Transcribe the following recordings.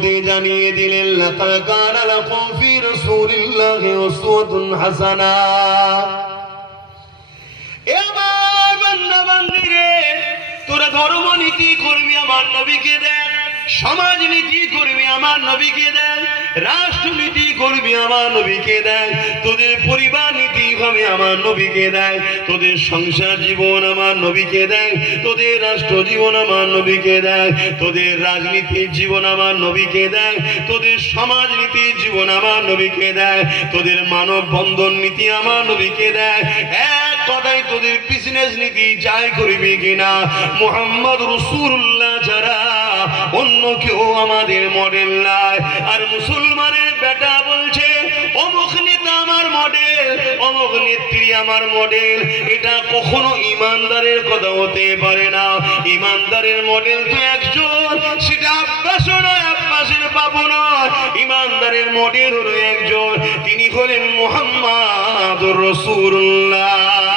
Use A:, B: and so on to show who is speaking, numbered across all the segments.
A: মধ্যে জানিয়ে দিলেন লতা কানা লাকুম ফি রাসূলিল্লাহি উসওয়াতুন হাসানা। এ আমার বান্দা বান্দিরে তোরা ধর্ম করবি, আমার নবীকে দেখ। সমাজ নীতি করবি আমার নবীকে দেখ রাষ্ট্রনীতি করবি আমার নবীকে দেখ তোদের পরিবার নীতি হবে আমার নবীকে তোদের সংসার জীবন আমার নবীকে তোদের রাষ্ট্র জীবন আমার নবীকে তোদের রাজনীতির জীবন আমার নবীকে দেখ তোদের সমাজ নীতির জীবন আমার নবীকে দেখ তোদের মানব বন্ধন নীতি আমার নবীকে দেখ এক কথায় তোদের বিজনেস নীতি যাই করবি কিনা, মোহাম্মদ রসুল্লাহ ছাড়া অন্য কেউ আমাদের মডেল নাই। আর মুসলমানের বেটা বলছে, অমুক নেতা আমার মডেল অমুক নেত্রী আমার মডেল এটা কখনো ইমানদারের কথা হতে পারে না। ইমানদারের মডেল তো একজন, সেটা আব্বাসও নয়, আব্বাসের বাবু নয়। ইমানদারের মডেল হলো একজন, তিনি হলেন মোহাম্মদ রসুল্লাহ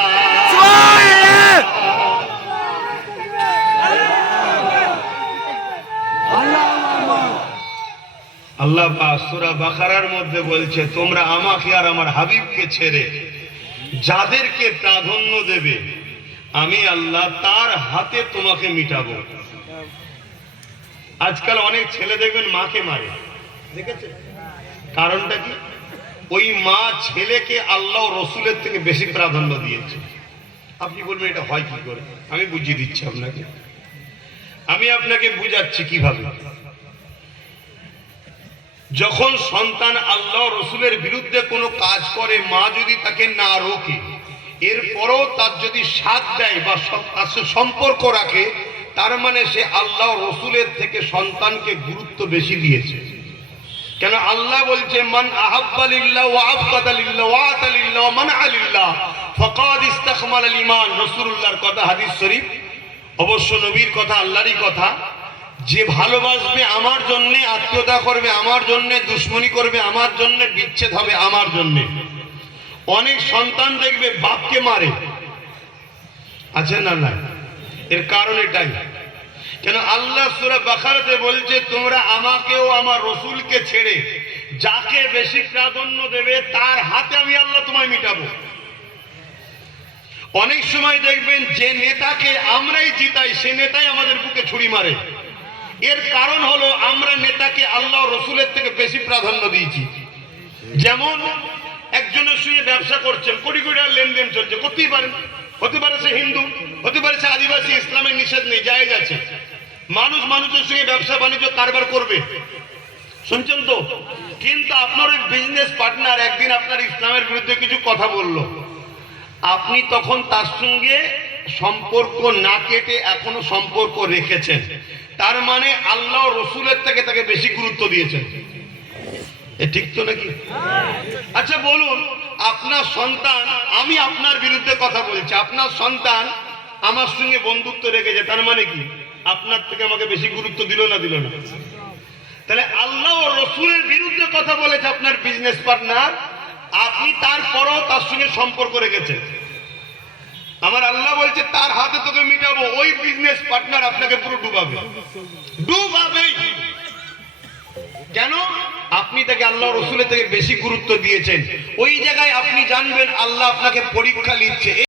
A: আল্লাহ সূরা বাকারার মধ্যে বলছে, তোমরা আমাকে আর আমার হাবিবকে ছেড়ে যাদেরকে প্রাধান্য দেবে, আমি আল্লাহ তার হাতে তোমাকে মিটাবো। আজকাল অনেক ছেলে দেখবেন মাকে মারে। কারণটা কি? ওই মা ছেলেকে আল্লাহ রসুলের থেকে বেশি প্রাধান্য দিয়েছে। আপনি বলবেন, এটা হয় কি করে? আমি বুঝিয়ে দিচ্ছি আপনাকে। আমি আপনাকে বুঝাচ্ছি কীভাবে? যখন সন্তান আল্লাহ রসুলের বিরুদ্ধে কোনো কাজ করে, মা যদি তাকে না রোকে, এরপরও তার যদি সাথ দেয় বা তার সম্পর্ক রাখে, তার মানে সে আল্লাহ রসুলের থেকে সন্তানকে গুরুত্ব বেশি দিয়েছে। কেন আল্লাহ বলছে, মান আহাব্বালিল্লাহ ওয়া ওয়া রাসূলুল্লাহর কথা হাদিস শরীফ, অবশ্য নবীর কথা, আল্লাহরই কথা। যে ভালোবাসবে আমার জন্য, আত্মীয়তা করবে আমার জন্য, দুশ্মনী করবে আমার জন্য, বিচ্ছেদ হবে আমার জন্য। অনেক সন্তান দেখবে বাপকে মারে। আছে না না এর কারণ এটাই। কেন আল্লাহ সুরা বাখারাতে বলছে, তোমরা আমাকেও আমার রসুলকে ছেড়ে যাকে বেশি প্রাধান্য দেবে, তার হাতে আমি আল্লাহ তোমায় মিটাবো। অনেক সময় দেখবেন যে নেতাকে আমরাই জিতাই, সে নেতাই আমাদের বুকে ছুরি মারে। এর কারণ হলো আমরা নেতাকে আল্লাহ রসুলের থেকে বেশি প্রাধান্য দিয়েছি। যেমন একজনের সঙ্গে ব্যবসা করছেন, কোটি কোটি লেনদেন চলছে, করতেই পারেন হতে পারে সে হিন্দু, হতে পারে সে আদিবাসী, ইসলামের নিষেধ নেই, জায়েজ আছে। মানুষ মানুষের সঙ্গে ব্যবসা বাণিজ্য কারবার করবে। শুনছেন তো? কিন্তু আপনার ওই বিজনেস পার্টনার একদিন আপনার ইসলামের বিরুদ্ধে কিছু কথা বলল। আপনি তখন তার সঙ্গে সম্পর্ক না কেটে এখনও সম্পর্ক রেখেছেন। তার মানে আল্লাহ রসুলের থেকে তাকে বেশি গুরুত্ব দিয়েছেন। ঠিক তো নাকি? আচ্ছা বলুন, আপনার সন্তান, আমি আপনার বিরুদ্ধে কথা বলছি। আপনার সন্তান আমার সঙ্গে বন্ধুত্ব রেখেছে, তার মানে কি? আপনার থেকে আমাকে বেশি গুরুত্ব দিল না দিল না? তাহলে আল্লাহ ও রসুলের বিরুদ্ধে কথা বলেছে আপনার বিজনেস পার্টনার আপনি তারপরও তার সঙ্গে সম্পর্ক রেখেছেন। আমার আল্লাহ বলছে, তার হাতে তোকে মিটাবো, ওই বিজনেস পার্টনার আপনাকে পুরো ডুবাবে। ডুবাবে কেন? আপনি তাকে আল্লাহ রসুলের থেকে বেশি গুরুত্ব দিয়েছেন। ওই জায়গায় আপনি জানবেন, আল্লাহ আপনাকে পরীক্ষা নিচ্ছে